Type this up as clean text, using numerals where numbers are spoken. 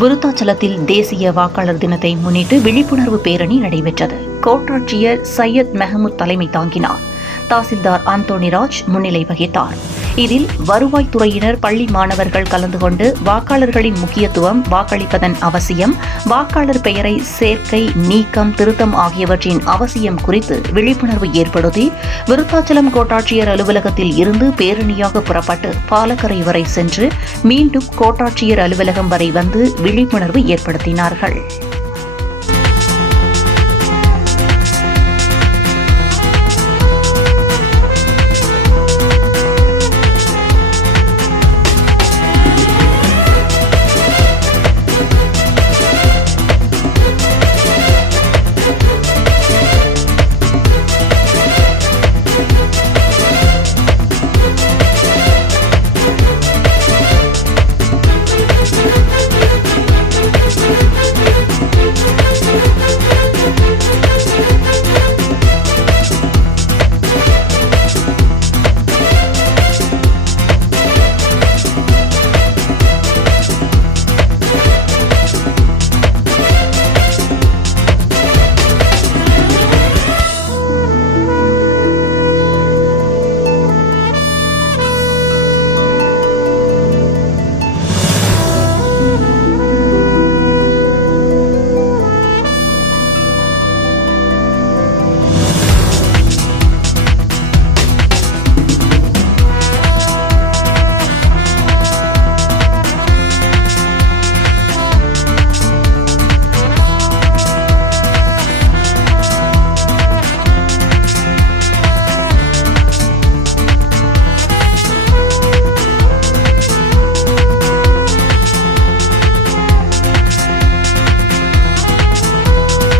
விருத்தாச்சலத்தில் தேசிய வாக்காளர் தினத்தை முன்னிட்டு விழிப்புணர்வு பேரணி நடைபெற்றது. கோட்டாட்சியர் சையத் மெஹமூத் தலைமை தாங்கினார். தாசில்தார் அந்தோணிராஜ் முன்னிலை வகித்தார். இதில் வருவாய்த்துறையினர், பள்ளி மாணவர்கள் கலந்து கொண்டு வாக்காளர்களின் முக்கியத்துவம், வாக்களிப்பதன் அவசியம், வாக்காளர் பெயரை சேர்க்கை, நீக்கம், திருத்தம் ஆகியவற்றின் அவசியம் குறித்து விழிப்புணர்வு ஏற்படுத்தி விருத்தாச்சலம் கோட்டாட்சியர் அலுவலகத்தில் இருந்து பேரணியாக புறப்பட்டு பாலக்கரை வரை சென்று மீண்டும் கோட்டாட்சியர் அலுவலகம் வரை வந்து விழிப்புணர்வு ஏற்படுத்தினார்கள்.